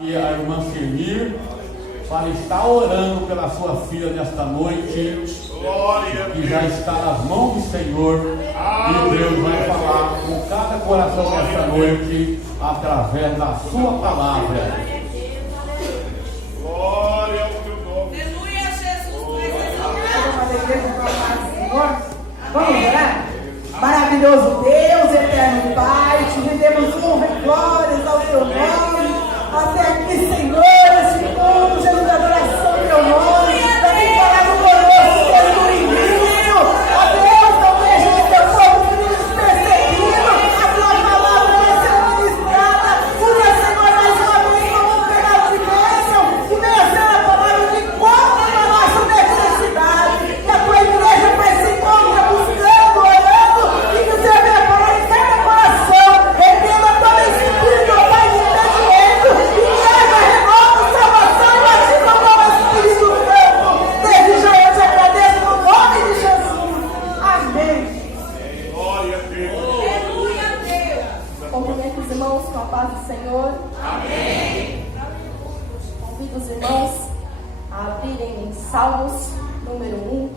E a irmã Semir para estar orando pela sua filha nesta noite, que já está nas mãos do Senhor, e Deus vai falar com cada coração nesta noite através da sua palavra. Glória ao teu nome. Aleluia, Jesus. Vamos orar? Maravilhoso Deus, eterno Pai, te rendemos honra e glórias ao teu nome. Até aqui, Senhor, esse culto, Jesus, adoração ao teu nome. Para te falar no conosco, desde o início. Ó Deus, não deixe o teu povo despercebido. A tua palavra vai ser ministrada. Usa, Senhor, mais uma vez como um canal de bênção. Que venha ser a palavra de encontro na nossa necessidade. Que a tua igreja vai se encontrar buscando, orando. E que o Senhor venha falar em cada coração. Repreenda todo espírito, ó Pai, de entendimento. E leva renovo, salvação e batismo com o Espírito Santo. Desde já eu te agradeço no nome de Jesus. Amém. Glória a Deus. Aleluia, Deus. Cumprimento os irmãos com a paz do Senhor. Amém. Convido os irmãos a abrirem em Salmos número 1.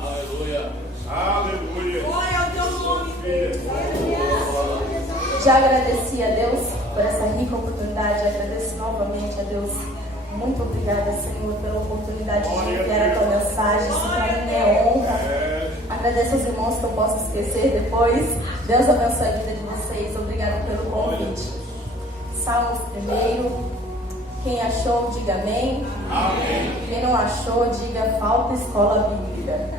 Aleluia. Aleluia. Glória ao teu nome, Deus. Já agradeci a Deus por essa rica oportunidade. Agradeço novamente a Deus. Muito obrigada, Senhor, pela oportunidade de enviar a tua mensagem. Isso para mim é honra. Agradeço aos irmãos que eu posso esquecer depois. Deus abençoe a vida de vocês. Obrigada pelo convite. Salmos primeiro. Quem achou, diga amém. Amém. Quem não achou, diga falta escola bíblica.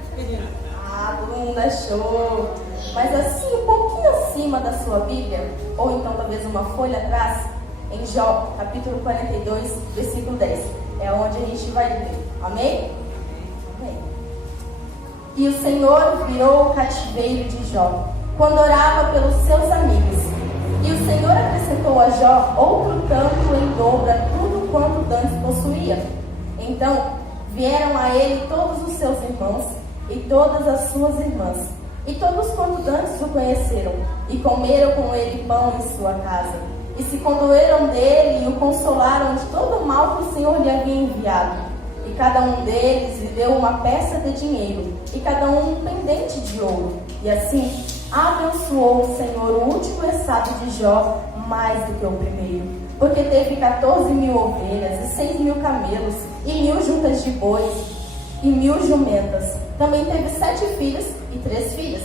Ah, todo mundo achou. Mas assim, um pouquinho acima da sua Bíblia, ou então talvez uma folha atrás, em Jó, capítulo 42, versículo 10. É onde a gente vai ler. Amém? Amém. E o Senhor virou o cativeiro de Jó, quando orava pelos seus amigos. E o Senhor acrescentou a Jó outro tanto em dobro a tudo quanto dantes possuía. Então vieram a ele todos os seus irmãos e todas as suas irmãs, e todos quanto dantes o conheceram, e comeram com ele pão em sua casa, e se condoeram dele e o consolaram de todo o mal que o Senhor lhe havia enviado. E cada um deles lhe deu uma peça de dinheiro, e cada um pendente de ouro. E assim abençoou o Senhor o último estado de Jó mais do que o primeiro, porque teve 14.000 ovelhas e 6.000 camelos, e 1.000 juntas de bois, e 1.000 jumentas. Também teve 7 filhos e 3 filhas.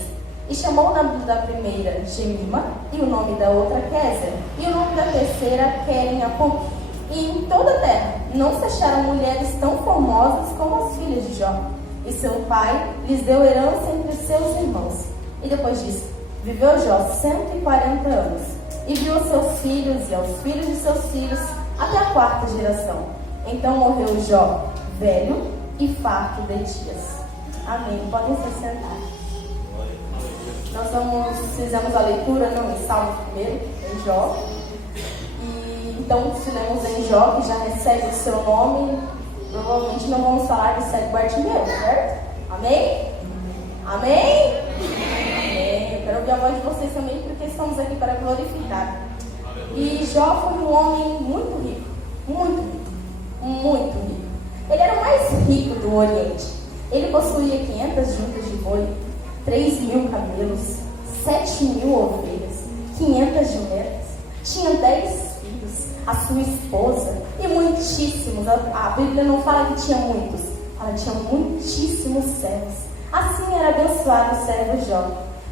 E chamou o nome da primeira Gemima, e o nome da outra Kézer, e o nome da terceira Queren-Apom. E em toda a terra não se acharam mulheres tão formosas como as filhas de Jó. E seu pai lhes deu herança entre seus irmãos. E depois disso, viveu Jó 140 anos, e viu aos seus filhos e aos filhos de seus filhos até a 4ª geração. Então morreu Jó, velho e farto de dias. Amém. Podem se sentar. Nós fizemos a leitura, não em Salmos primeiro, em Jó. E então, se lemos em Jó, que já recebe o seu nome, provavelmente não vamos falar que segue Bartimeu, certo? Amém? Amém? Amém. Eu quero ouvir a voz de vocês também, porque estamos aqui para glorificar. E Jó foi um homem muito rico, muito rico, muito rico. Ele era o mais rico do Oriente. Ele possuía 500 juntas de boi, 3.000 camelos, 7.000 ovelhas, 500 jumentas. Tinha 10 filhos, a sua esposa e muitíssimos. A Bíblia não fala que tinha muitos, ela tinha muitíssimos servos. Assim era abençoado o servo Jó.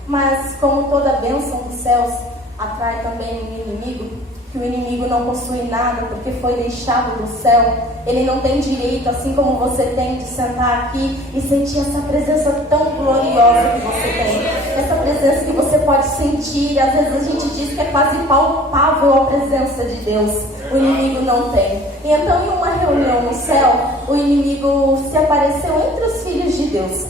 Mas como toda bênção dos céus atrai também um inimigo, que o inimigo não possui nada porque foi deixado do céu, ele não tem direito, assim como você tem, de sentar aqui e sentir essa presença tão gloriosa que você tem, essa presença que você pode sentir. Às vezes a gente diz que é quase palpável a presença de Deus. O inimigo não tem. E então, em uma reunião no céu, o inimigo se apareceu entre os filhos de Deus,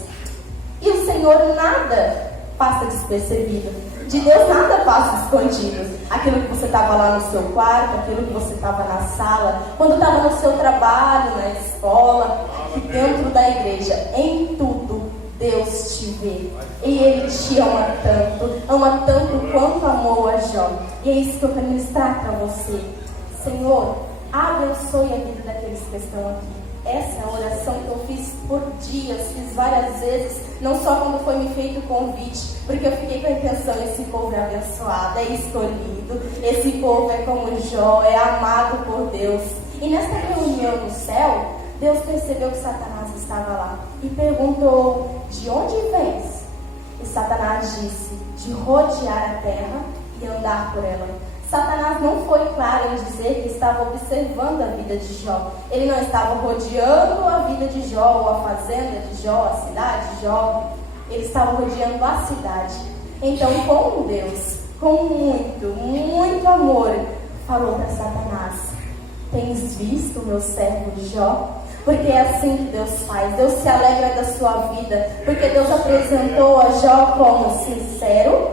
e o Senhor nada passa despercebido. De Deus nada passa escondido. Aquilo que você estava lá no seu quarto, aquilo que você estava na sala, quando estava no seu trabalho, na escola, dentro da igreja, em tudo Deus te vê. E Ele te ama tanto quanto amou a Jó. E é isso que eu quero ministrar para você. Senhor, abençoe a vida daqueles que estão aqui. Essa é a oração que eu fiz por dias, fiz várias vezes, não só quando foi me feito o convite, porque eu fiquei com a intenção, esse povo é abençoado, é escolhido, esse povo é como Jó, é amado por Deus. E nessa reunião no céu, Deus percebeu que Satanás estava lá e perguntou: de onde vens? E Satanás disse: de rodear a terra e andar por ela. Satanás não foi claro em dizer que estava observando a vida de Jó. Ele não estava rodeando a vida de Jó, ou a fazenda de Jó, a cidade de Jó. Ele estava rodeando a cidade. Então, com Deus, com muito amor, falou para Satanás: tens visto o meu servo Jó? Porque é assim que Deus faz. Deus se alegra da sua vida, porque Deus apresentou a Jó como sincero,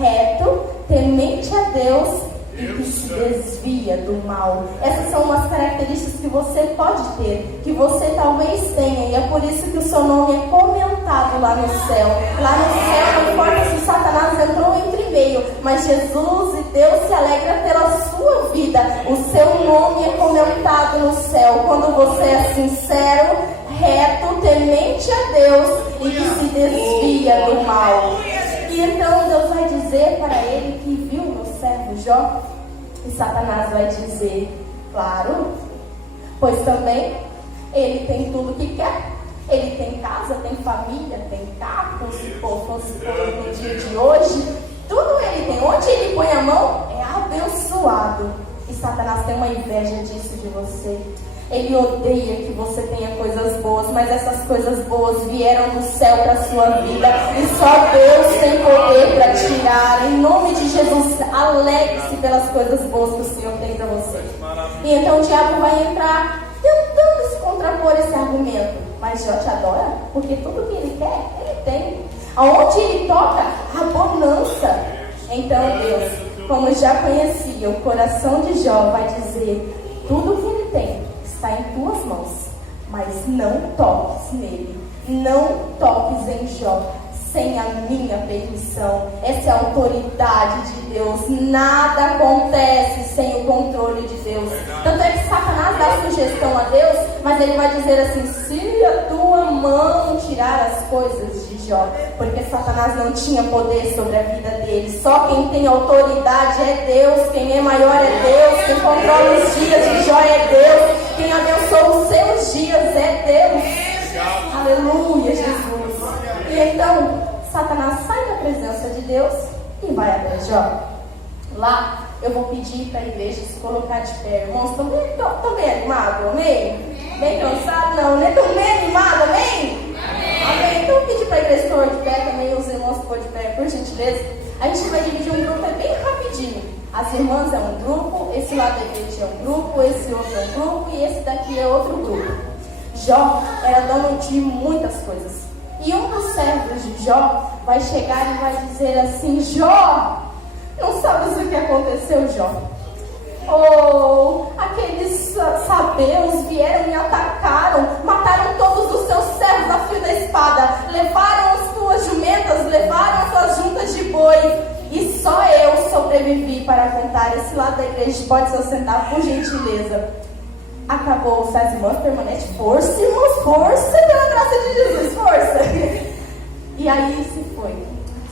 reto, temente a Deus e que se desvia do mal. Essas são umas características que você pode ter, que você talvez tenha, e é por isso que o seu nome é comentado lá no céu. Lá no céu, não importa se Satanás entrou entre meio, mas Jesus e Deus se alegra pela sua vida. O seu nome é comentado no céu quando você é sincero, reto, temente a Deus e que se desvia do mal. E então Deus vai dizer para ele que viu o meu servo Jó, e Satanás vai dizer: claro, pois também ele tem tudo que quer. Ele tem casa, tem família, tem carro, se fosse no dia de hoje, tudo ele tem. Onde ele põe a mão é abençoado. E Satanás tem uma inveja disso de você. Ele odeia que você tenha coisas boas, mas essas coisas boas vieram do céu para a sua vida. E só Deus tem poder para tirar. Em nome de Jesus, alegre-se pelas coisas boas que o Senhor tem para você. E então o diabo vai entrar tentando se contrapor esse argumento. Mas Jó te adora, porque tudo que ele quer, ele tem. Aonde ele toca, a bonança. Então Deus, como já conhecia o coração de Jó, vai dizer: tudo que ele tem está em tuas mãos, mas não toques nele, não toques em Jó sem a minha permissão. Essa é a autoridade de Deus. Nada acontece sem o controle de Deus. Tanto é que Satanás dá sugestão a Deus, mas ele vai dizer assim: se a tua mão tirar as coisas de Jó, porque Satanás não tinha poder sobre a vida dele. Só quem tem autoridade é Deus. Quem é maior é Deus. Quem controla os dias de Jó é Deus. Quem abençoa os seus dias é Deus. Aleluia, Jesus. E então Satanás sai da presença de Deus e vai até Jó. Lá eu vou pedir para a igreja se colocar de pé. Irmãos, estão bem animados? Amém? Bem cansados? Não, né? Estão bem animados? Amém? Amém. Então eu pedi para a igreja se de pé também, os irmãos se de pé, por gentileza. A gente vai dividir um grupo, é bem rapidinho. As irmãs é um grupo, esse lado da igreja é um grupo, esse outro é um grupo e esse daqui é outro grupo. Jó era dono de muitas coisas. E um dos servos de Jó vai chegar e vai dizer assim: Jó, não sabes o que aconteceu, Jó? Oh, aqueles sabeus vieram e atacaram, mataram todos os seus servos a fio da espada, levaram as tuas jumentas, levaram as tuas juntas de boi, e só eu sobrevivi para contar. Esse lado da igreja pode se assentar, por gentileza. Acabou, as irmãs permanecem. Força, irmãos, força, pela graça de Jesus, força. E aí se foi.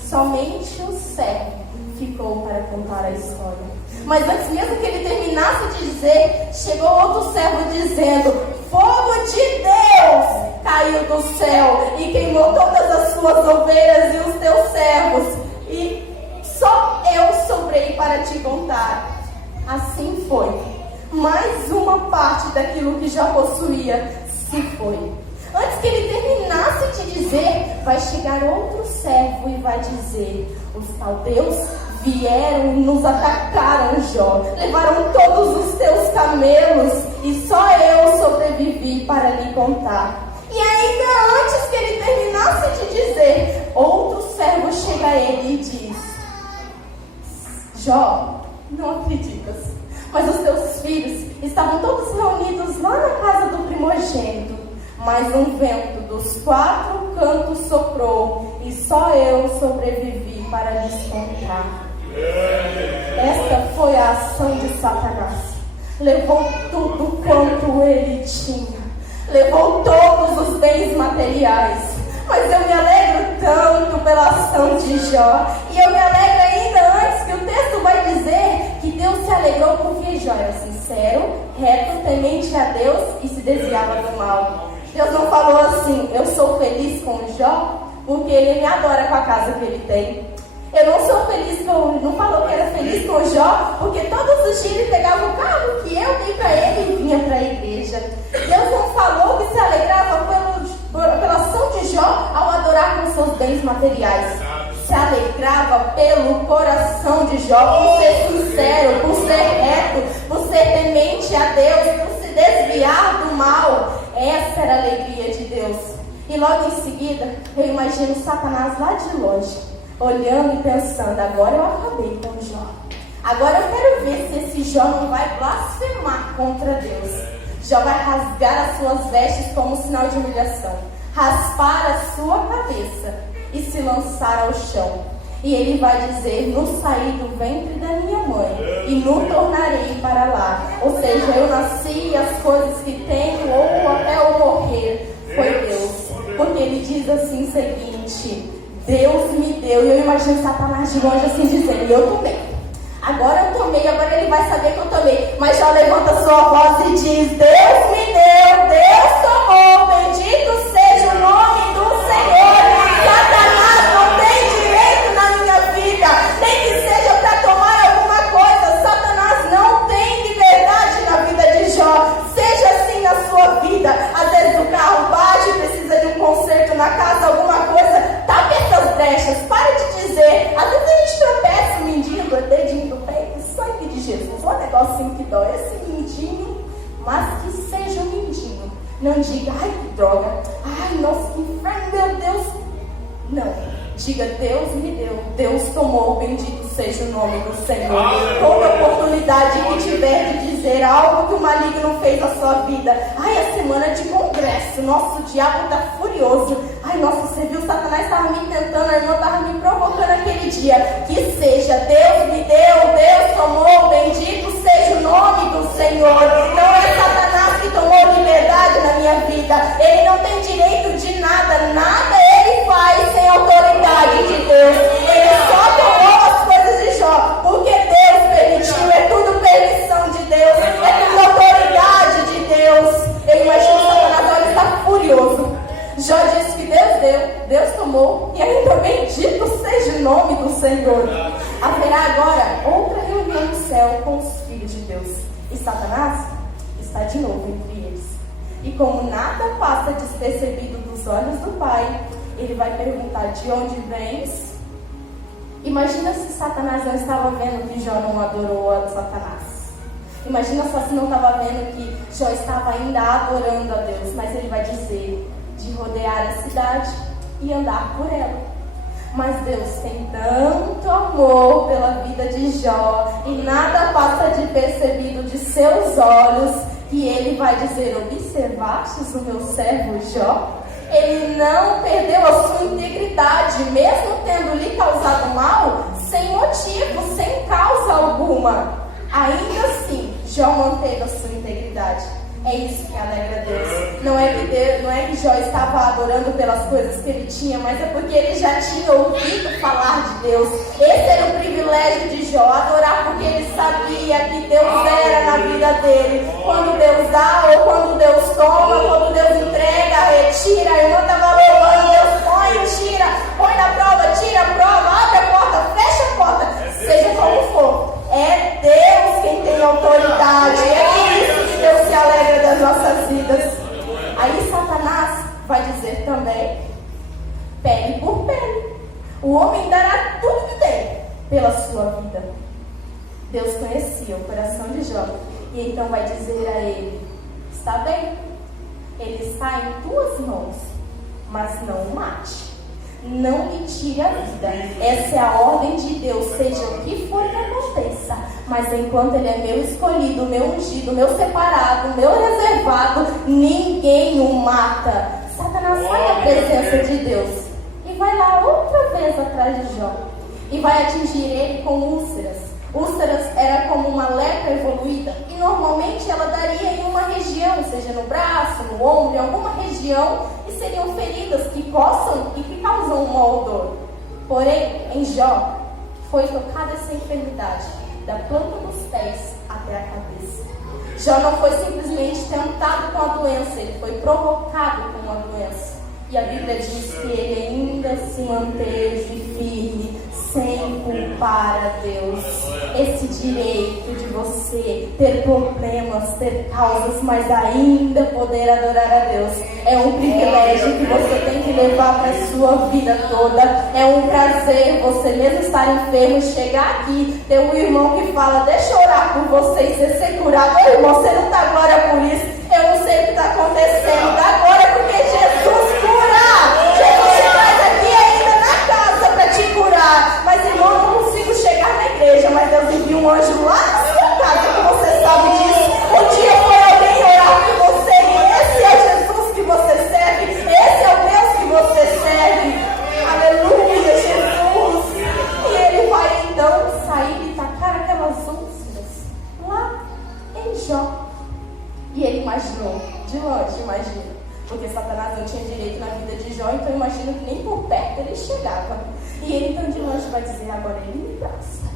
Somente o servo ficou para contar a história. Mas antes mesmo que ele terminasse de dizer, chegou outro servo dizendo: fogo de Deus caiu do céu e queimou todas as suas ovelhas e os teus servos, e só eu sobrei para te contar. Assim foi. Mais uma parte daquilo que já possuía se foi. Antes que ele terminasse de dizer, vai chegar outro servo e vai dizer: os caldeus vieram e nos atacaram, Jó. Levaram todos os teus camelos e só eu sobrevivi para lhe contar. E ainda antes que ele terminasse de dizer, outro servo chega a ele e diz: Jó, não acreditas, mas os teus filhos estavam todos reunidos lá na casa do primogênito, mas um vento dos 4 cantos soprou e só eu sobrevivi para lhes contar. Esta foi a ação de Satanás. levou tudo quanto ele tinha, levou todos os bens materiais. Mas eu me alegro tanto pela ação de Jó. E eu me alegro ainda antes, que o texto vai dizer que Deus se alegrou porque Jó era sincero, reto, temente a Deus e se desviava do mal. Deus não falou assim: eu sou feliz com Jó porque ele me adora com a casa que ele tem. Eu não sou feliz com... Não falou que era feliz com Jó porque todos os dias ele pegava o carro que eu dei para ele e vinha para a igreja. Deus não falou que se alegrava pela ação de Jó ao adorar com seus bens materiais. Se alegrava pelo coração de Jó, por ser sincero, por ser reto, por ser temente a Deus, por se desviar do mal. Essa era a alegria de Deus. E logo em seguida, eu imagino Satanás lá de longe, olhando e pensando: agora eu acabei com Jó. Agora eu quero ver se esse Jó não vai blasfemar contra Deus. Jó vai rasgar as suas vestes como sinal de humilhação, raspar a sua cabeça e se lançar ao chão. E ele vai dizer: no saí do ventre da minha mãe e no tornarei para lá. Ou seja, eu nasci e as coisas que tenho, ou até eu morrer, foi Deus. Porque ele diz assim o seguinte: Deus me deu. E eu imagino Satanás de longe assim dizendo: eu tomei. Agora eu tomei, agora ele vai saber que eu tomei. Mas Jó levanta sua voz e diz: Deus me deu, Deus tomou, bendito seja o nome do Senhor. Satanás não tem direito na minha vida, nem que seja para tomar alguma coisa. Satanás não tem liberdade na vida de Jó. Seja assim na sua vida. Às vezes o carro bate, precisa de um conserto na casa, alguma coisa. Tape essas brechas, pare de dizer. Às vezes a gente tropeça, mendigo, dedinho do pé, sangue de Jesus, um negocinho que dói, esse mindinho, mas que seja um mindinho. Não diga: ai que droga, ai nossa que inferno, meu Deus. Não, diga: Deus me deu, Deus tomou, bendito seja o nome do Senhor. Toda oportunidade que tiver de dizer algo que o maligno fez na sua vida: ai, a semana de congresso, nosso diabo está furioso. Ai, nossa, você viu, Satanás estava me tentando, a irmã estava me provocando aquele dia. Que seja: Deus me deu, Deus tomou, bendito seja o nome do Senhor. Não é Satanás que tomou liberdade na minha vida. Ele não tem direito de nada, nada ele faz sem autoridade de Deus. Ele só tomou as coisas de Jó porque Deus permitiu. É tudo permissão de Deus, é tudo autoridade de Deus. Eu imagino Satanás agora está furioso. Jó disse que Deus deu, Deus tomou, e ainda bendito seja o nome do Senhor. Haverá agora outra reunião no céu com os filhos de Deus. E Satanás está de novo entre eles. E como nada passa despercebido dos olhos do Pai, ele vai perguntar: de onde vens? Imagina se Satanás não estava vendo que Jó não adorou a Satanás. Imagina só se não estava vendo que Jó estava ainda adorando a Deus. Mas ele vai dizer: de rodear a cidade e andar por ela. Mas Deus tem tanto amor pela vida de Jó, e nada passa de percebido de seus olhos, que ele vai dizer: observastes o meu servo Jó? Ele não perdeu a sua integridade, mesmo tendo lhe causado mal, sem motivo, sem causa alguma. Ainda assim, Jó manteve a sua integridade. É isso que alegra Deus. Não é que Jó estava adorando pelas coisas que ele tinha, mas é porque ele já tinha ouvido falar de Deus. Esse era o privilégio de Jó, adorar porque ele sabia que Deus era na vida dele. Quando Deus dá ou quando Deus toma, quando Deus entrega, retira. A irmã estava louvando, Deus põe, tira, põe na prova, tira a prova, abre a porta, fecha a porta, seja como for. É Deus quem tem autoridade. É por isso que Deus se alegra das nossas vidas. Aí Satanás vai dizer também: pele por pele. O homem dará tudo que tem pela sua vida. Deus conhecia o coração de Jó, e então vai dizer a ele: está bem, ele está em tuas mãos, mas não o mate. Não lhe tire a vida. Essa é a ordem de Deus, seja o que for que aconteça. Mas enquanto ele é meu escolhido, meu ungido, meu separado, meu reservado, ninguém o mata. Satanás sai da presença de Deus e vai lá outra vez atrás de Jó, e vai atingir ele com úlceras. Úlceras era como uma lepra evoluída, e normalmente seja no braço, no ombro, em alguma região, e seriam feridas que coçam e que causam uma dor. Porém, em Jó, foi tocada essa enfermidade, da planta dos pés até a cabeça. Jó não foi simplesmente tentado com a doença, ele foi provocado com a doença. E a Bíblia diz que ele ainda se manteve firme, sem culpar a Deus. Esse direito de você ter problemas, ter causas, mas ainda poder adorar a Deus, é um privilégio que você tem que levar para a sua vida toda. É um prazer você mesmo estar enfermo, chegar aqui, ter um irmão que fala, deixa eu orar por você e você ser curado. Ô irmão, você não dá glória por isso. Eu não sei o que está acontecendo. Dá glória porque Jesus cura. Jesus te traz aqui ainda na casa para te curar. Mas irmão, eu não consigo chegar na igreja, mas Deus envia um anjo lá na sua casa, que você sabe disso. Um dia foi alguém orar por você, e esse é Jesus que você serve. Esse é o Deus que você serve. Aleluia, Jesus. E ele vai então sair e tacar aquelas úlceras lá em Jó. E ele imaginou, de longe, imagina, porque Satanás não tinha direito na vida de Jó, então imagina que nem por perto ele chegava. E ele então de longe vai dizer, agora ele me prostra,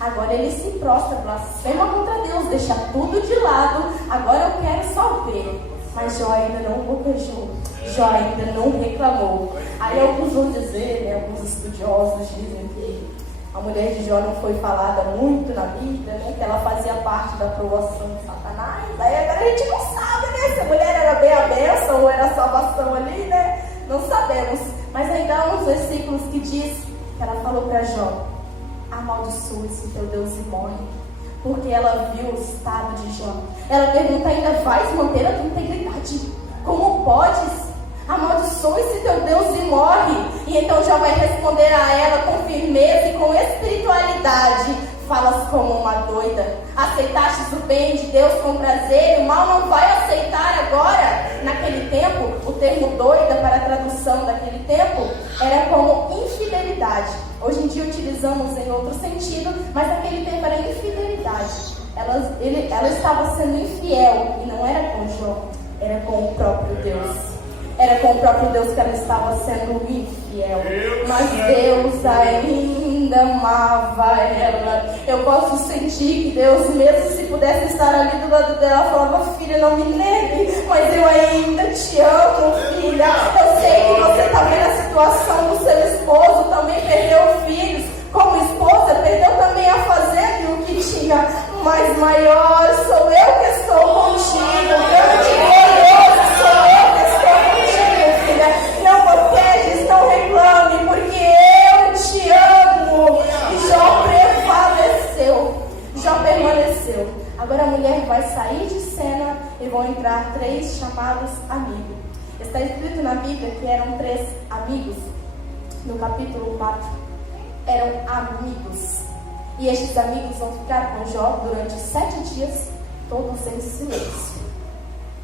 agora ele se prostra, blasfema contra Deus, deixa tudo de lado, agora eu quero só ver. Mas Jó ainda não bocejou, Jó ainda não reclamou. Aí alguns vão dizer, né, alguns estudiosos dizem que a mulher de Jó não foi falada muito na Bíblia, né, que ela fazia parte da aprovação de Satanás. Aí agora a gente não sabe, né, se a mulher era bem a bênção ou era a salvação ali, né, não sabemos. Mas ainda há uns versículos que diz que ela falou para Jó, amaldiçoe-se teu Deus e morre, porque ela viu o estado de Jó. Ela pergunta, ainda vais manter a tua integridade? Como podes? Amaldiçoe-se teu Deus e morre. E então Jó vai responder a ela com firmeza e com espiritualidade. Falas como uma doida. Aceitastes o bem de Deus com prazer, e o mal não vai aceitar agora. Naquele tempo, o termo doida para a tradução daquele tempo era como infidelidade. Hoje em dia utilizamos em outro sentido, mas naquele tempo era infidelidade. Ela estava sendo infiel, e não era com Jó, era com o próprio Deus. Era com o próprio Deus que ela estava sendo infiel. Mas Deus ainda amava ela. Eu posso sentir que Deus, mesmo se pudesse estar ali do lado dela, falava, filha, não me negue, mas eu ainda te amo, filha. Eu sei que você está vendo a situação do seu esposo, também perdeu filhos. Como esposa, perdeu também a fazenda e o que tinha. Mas maior sou eu que estou contigo. Grande e glorioso sou eu que estou contigo, filha. Não boquejes, não reclame, porque eu te amo. E Jó prevaleceu. Jó permaneceu. Agora a mulher vai sair de cena e vão entrar 3 chamados amigos. Está escrito na Bíblia que eram 3 amigos. No capítulo 4, eram amigos. E estes amigos vão ficar com Jó durante 7 dias, todos em silêncio.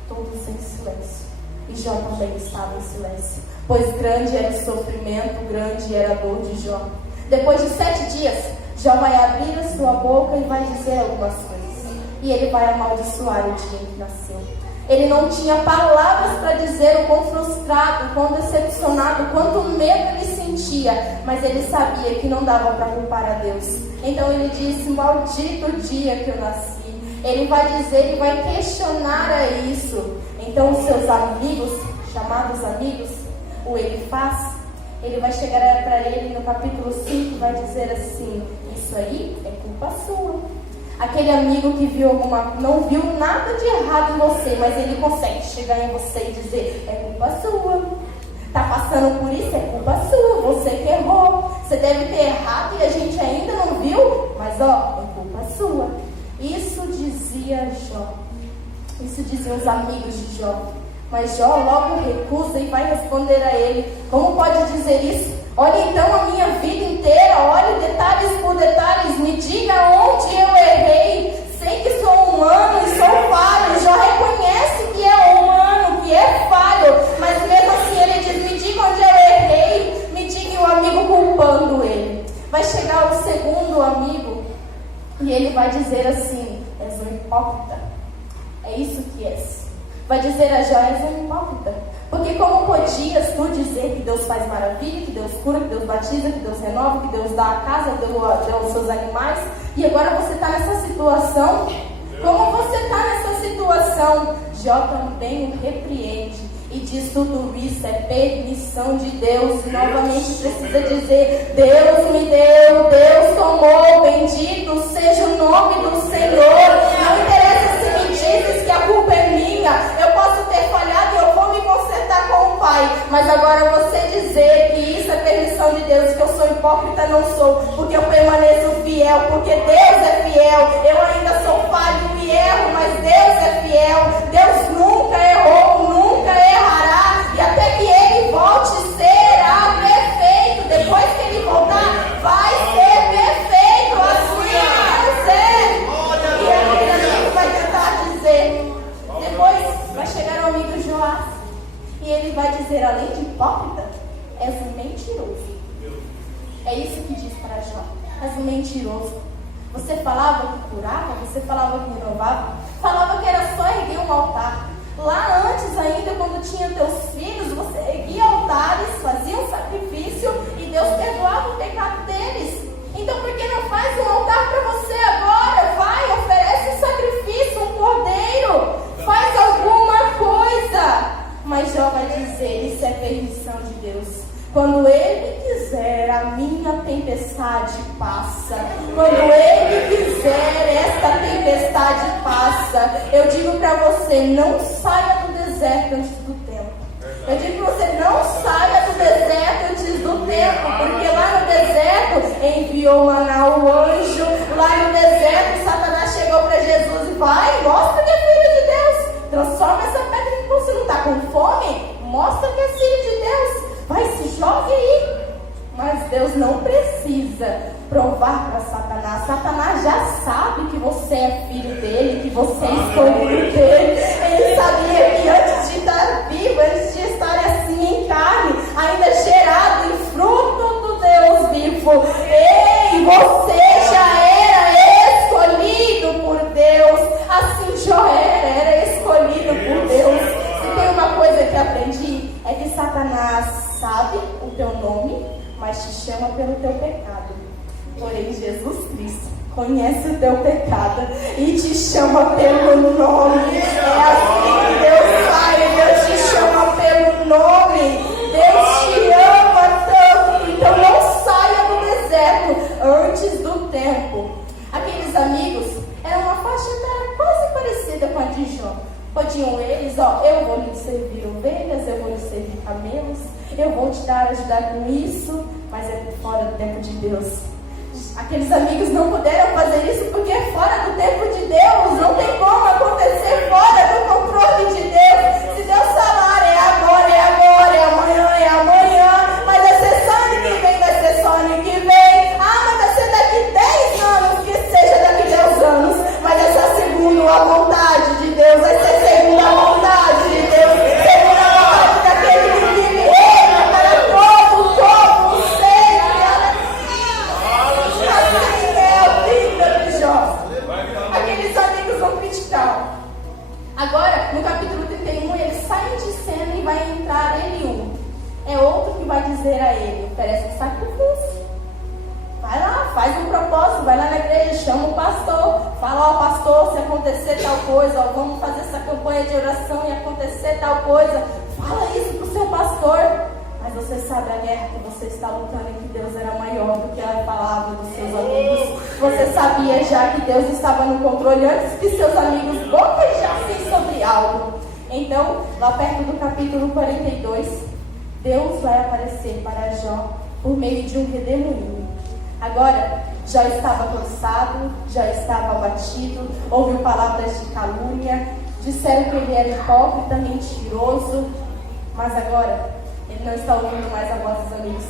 Todos em silêncio. E Jó também estava em silêncio, pois grande era o sofrimento, grande era a dor de Jó. Depois de 7 dias, Jó vai abrir a sua boca e vai dizer algumas coisas. E ele vai amaldiçoar o dia em que nasceu. Ele não tinha palavras para dizer o quão frustrado, o quão decepcionado, quanto medo ele sentia, mas ele sabia que não dava para culpar a Deus. Então ele disse, maldito o dia que eu nasci. Ele vai dizer e vai questionar a isso. Então os seus amigos, chamados amigos, o Elifaz, ele vai chegar para ele no capítulo 5 e vai dizer assim, isso aí é culpa sua. Aquele amigo que não viu nada de errado em você, mas ele consegue chegar em você e dizer, é culpa sua. Está passando por isso, é culpa sua, você que errou. Você deve ter errado e a gente ainda não viu, mas ó, é culpa sua. Isso dizia Jó. Isso diziam os amigos de Jó. Mas Jó logo recusa e vai responder a ele, como pode dizer isso? Olha então a minha vida inteira, olhe detalhes por detalhes, me diga onde eu errei. Sei que sou humano e sou falho. Jó reconhece que é humano, que é falho, mas mesmo assim ele diz, me diga onde eu errei, me diga, o amigo culpando ele. Vai chegar o segundo amigo e ele vai dizer assim, és um hipócrita, é isso que és. Vai dizer a Jó: és um hipócrita. Porque como podias tu dizer que Deus faz maravilha, que Deus cura, que Deus batiza, que Deus renova, que Deus dá a casa, deu os seus animais, e agora você está nessa situação? Como você está nessa situação? Jó também o repreende e diz: tudo isso é permissão de Deus. E novamente precisa dizer: Deus me deu, Deus tomou, bendito seja o nome do Senhor. Não interessa se me dizes que a culpa é minha, eu posso ter falhado e eu vou me consertar com o Pai, mas agora você dizer que isso é permissão de Deus, que eu sou hipócrita, não sou, porque eu permaneço fiel, porque Deus é fiel. Eu ainda sou falho e erro, mas Deus é fiel. Deus nunca errou, nunca errará, e até que Ele volte será perfeito. Depois que Ele voltar, vai ser perfeito, assim vai ser. E aquele amigo vai tentar dizer, depois vai chegar o amigo Joás, e ele vai dizer, além de hipócrita, és um mentiroso. É isso que diz para Jó: és um mentiroso. Você falava que curava, você falava que renovava, falava que era só erguer um altar. Lá antes ainda, quando tinha teus filhos, você erguia altares, fazia um sacrifício e Deus perdoava o pecado deles. Então por que não faz um altar para você agora? Vai, oferece um sacrifício, um cordeiro, faz alguma coisa. Mas Jó vai dizer: isso é permissão de Deus. Quando Ele quiser, a minha tempestade passa. Quando Ele quiser, esta tempestade passa. Eu digo para você: não saia do deserto antes do tempo. Eu digo para você: não saia do deserto antes do tempo. Porque lá no deserto enviou Maná, o anjo. Lá no deserto Satanás chegou para Jesus e vai, mostra que é filho de Deus. Transforma essa pedra em pão. Você não está com fome? Mostra que é filho de Deus. Vai, se jogue aí. Mas Deus não precisa provar para Satanás. Satanás já sabe que você é filho dele, que você é escolhido dele. Ele sabia que antes de estar vivo, antes de estar assim em carne, ainda gerado em fruto do Deus vivo. Ei, você já era escolhido por Deus. Assim Jó era escolhido por Deus. E tem uma coisa que aprendi, é que Satanás sabe o teu nome, mas te chama pelo teu pecado. Porém, Jesus Cristo conhece o teu pecado e te chama pelo nome. É assim que Deus faz, Deus te chama pelo nome. Deus te ama tanto. Então não saia do deserto antes do tempo. Aqueles amigos eram uma faixa etária quase parecida com a de Jó. Podiam eles, eu vou lhe servir ovelhas, eu vou lhe servir camelos, eu vou te ajudar com isso, mas é fora do tempo de Deus. Aqueles amigos não puderam fazer isso porque é fora do tempo de Deus. Não tem como acontecer fora do controle de Deus. Se Deus falar, é agora, é amanhã, mas vai ser só ano que vem, vai ser só ano que vem. Mas vai ser daqui 10 anos, que seja daqui 10 anos, mas essa segundo a vontade de Deus, vai ser segundo a vontade de Deus, segundo a vontade daquele que vive reina para todo sempre. Assim é a vida de Jó. Aqueles amigos vão criticar. Agora, no capítulo 31, eles saem de cena e vai entrar Eliú. É outro que vai dizer a ele: oferece um sacrifício. Vai lá, faz um propósito, vai lá na igreja, chama o pastor, fala: pastor, se acontecer tal coisa, vamos fazer essa campanha de oração e acontecer tal coisa, fala isso pro seu pastor. Mas você sabe a guerra que você está lutando e que Deus era maior do que a palavra dos seus amigos. Você sabia já que Deus estava no controle antes que seus amigos bocajassem sobre algo. Então, lá perto do capítulo 42, Deus vai aparecer para Jó por meio de um redemoinho. Agora, já estava cansado, já estava abatido, ouviu palavras de calúnia, disseram que ele era hipócrita, mentiroso, mas agora ele não está ouvindo mais a voz dos amigos,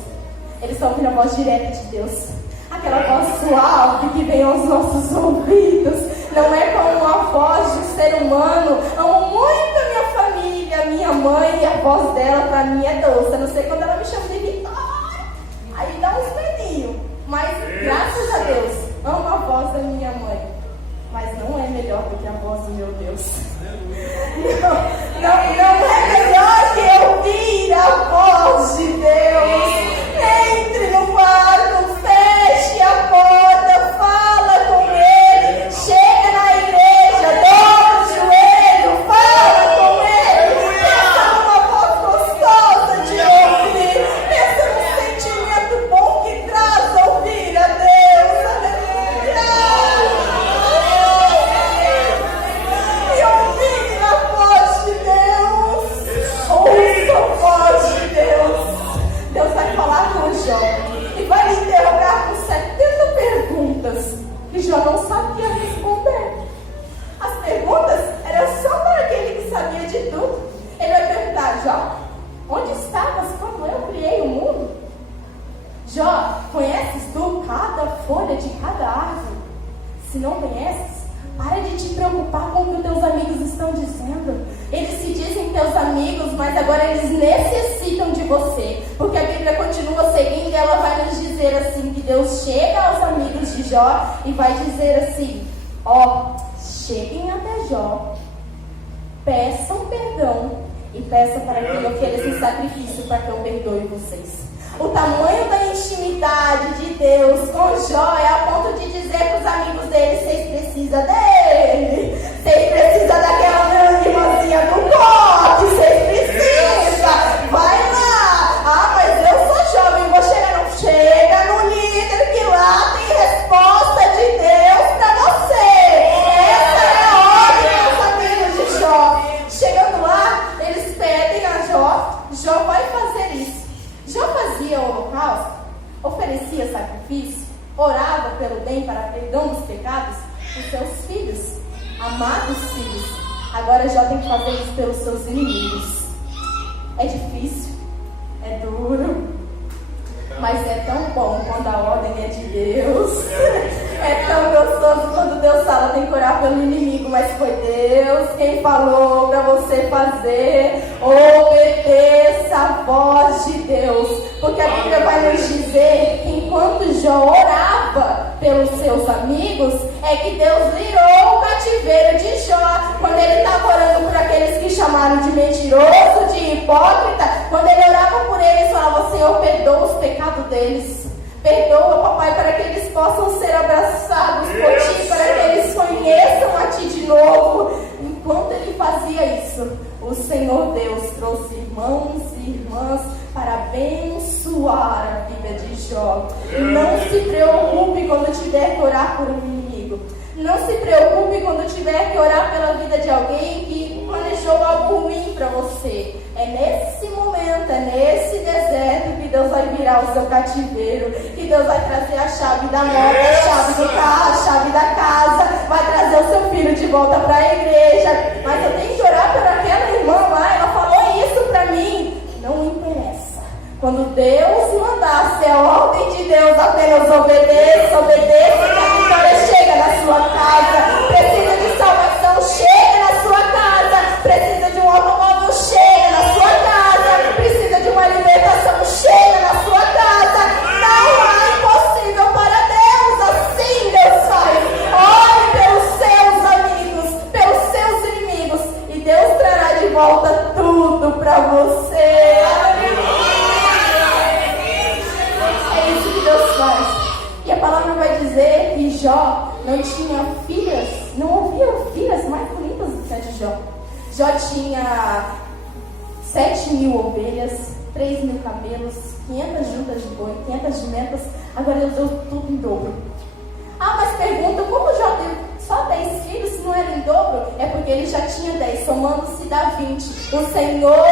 ele está ouvindo a voz direta de Deus, aquela voz suave que vem aos nossos ouvidos, não é como a voz de um ser humano. Amo muito a minha família, a minha mãe, e a voz dela para mim é doce, a não ser quando ela me chama de Vitória, aí dá uns medinhos. Mas, graças a Deus, amo a voz da minha mãe. Mas não é melhor do que a voz do meu Deus. necessitam de você. Porque a Bíblia continua seguindo e ela vai nos dizer assim, que Deus chega aos amigos de Jó e vai dizer assim, cheguem até Jó, peçam perdão e peçam para que ele ofereça um sacrifício para que eu perdoe vocês. O tamanho da intimidade de Deus com Jó é a ponto de dizer para os amigos dele, vocês precisam dele, vocês precisam daquela irmãzinha do coque, vocês precisam, vai lá. Mas eu sou jovem, vou chegar, não chega no líder que lá tem resposta de Deus para você. Essa é a ordem dos amigos de Jó. Chegando lá, eles pedem a Jó vai fazer isso. Jó fazia o holocausto, oferecia sacrifício, orava pelo bem para perdão dos pecados dos seus filhos, amados filhos. Agora Jó tem que fazer isso pelos seus inimigos. É difícil, é duro, mas é tão bom quando a ordem é de Deus. É tão gostoso quando Deus fala, tem que orar pelo inimigo, mas foi Deus quem falou para você fazer. Obedeça a voz de Deus, porque a Bíblia vai nos dizer que enquanto Jó orava pelos seus amigos, é que Deus virou o cativeiro de Jó. Quando ele estava orando por aqueles que chamaram de mentiroso, de hipócrita, quando ele orava por eles, falava, Senhor, perdoa os pecados deles. Perdoa, papai, para que eles possam ser abraçados por ti, para que eles conheçam a ti de novo. Enquanto ele fazia isso, o Senhor Deus trouxe irmãos e irmãs para abençoar a vida de Jó. Não se preocupe quando tiver que orar por um inimigo. Não se preocupe quando tiver que orar pela vida de alguém que planejou algo ruim para você. É nesse momento, é nesse deserto que Deus vai virar o seu cativeiro, que Deus vai trazer a chave da moto, a chave do carro, a chave da casa, vai trazer o seu filho de volta para a igreja. Mas eu tenho que orar por aquela irmã lá, ela falou isso para mim. Não interessa. Quando Deus mandar, se é a ordem de Deus, apenas obedeça, obedeça, que a vitória chega na sua casa. Precisa de salvação, chega na sua casa. Precisa de um automóvel, chega na sua casa. Precisa de uma libertação, chega na sua casa. Não há impossível para Deus, assim Deus faz. Ore pelos seus amigos, pelos seus inimigos, e Deus trará de volta tudo para você. E a palavra vai dizer que Jó não tinha filhas, não havia filhas mais bonitas do que a de Jó. Jó tinha 7.000 ovelhas, 3.000 camelos, 500 juntas de boi, 500 jumentas. Agora Deus deu tudo em dobro. Mas pergunta, como Jó teve só 10 filhos, se não era em dobro? É porque ele já tinha 10, somando-se dá 20. O Senhor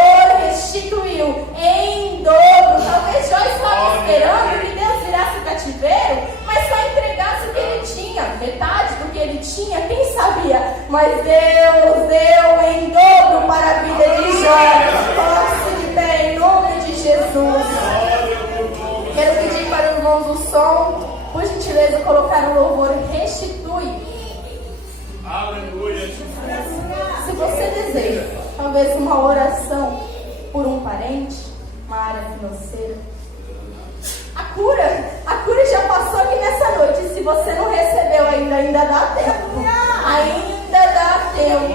restituiu em dobro. Talvez Jó estava esperando que Deus virasse o cativeiro, mas só entregasse o que ele tinha, metade do que ele tinha, quem sabia? Mas Deus deu em dobro para a vida de Jó. Coloque-se de pé em nome de Jesus. Quero pedir para os irmãos do som, por gentileza, colocar o louvor Restitui. Aleluia. Se você deseja, talvez uma oração por um parente, uma área financeira, a cura já passou aqui nessa noite. Se você não recebeu ainda dá tempo. Ainda dá tempo.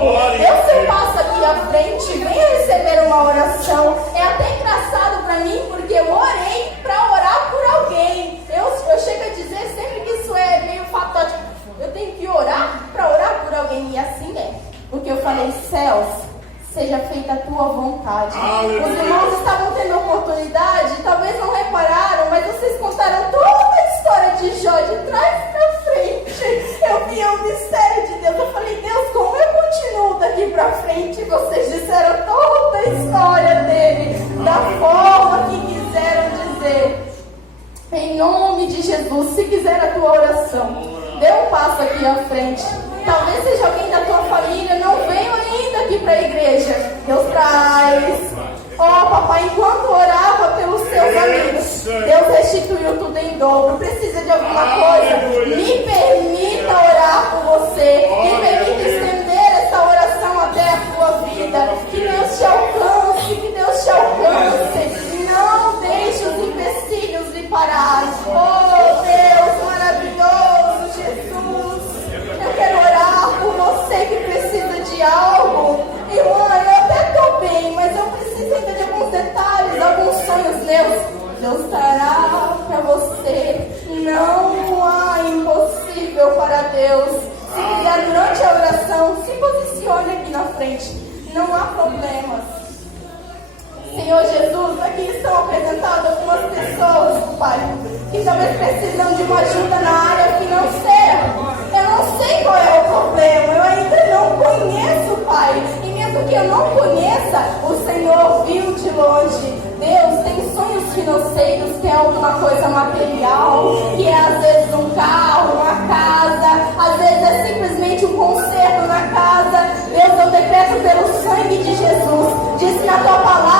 Se eu passo aqui à frente, venha receber uma oração. É até engraçado para mim, porque eu orei para orar por alguém. Eu chego a dizer sempre que isso é meio fatótico. Eu tenho que orar para orar por alguém. E assim é. Porque eu falei, céus, seja feita a tua vontade. Os irmãos estavam tendo oportunidade, talvez não repararam, mas vocês contaram toda a história de Jó, de trás para frente. Eu vi o mistério de Deus. Eu falei, Deus, como eu continuo daqui para frente? Vocês disseram toda a história dele, da forma que quiseram dizer. Em nome de Jesus, se quiser a tua oração, dê um passo aqui à frente. Talvez seja alguém da tua família, não veio ainda aqui para a igreja. Deus traz. Papai, enquanto orava pelos seus amigos, Deus restituiu tudo em dobro. Precisa de alguma coisa? Me permita orar por você. Me permita estender essa oração até a tua vida. Que Deus te alcance, que Deus te alcance. de algo. Irmã, eu até estou bem, mas eu preciso ainda de alguns detalhes, alguns sonhos meus. Deus dará para você. Não há impossível para Deus. Se quiser, durante a oração, se posicione aqui na frente. Não há problemas. Senhor Jesus, aqui estão apresentadas algumas pessoas, Pai, que talvez precisam de uma ajuda na área financeira. Eu não sei qual é o problema, eu ainda não conheço, Pai. E mesmo que eu não conheça, o Senhor viu de longe. Deus tem sonhos financeiros, que é alguma coisa material, que é às vezes um carro, uma casa, às vezes é simplesmente um conserto na casa. Deus, eu decreto pelo sangue de Jesus, diz na tua palavra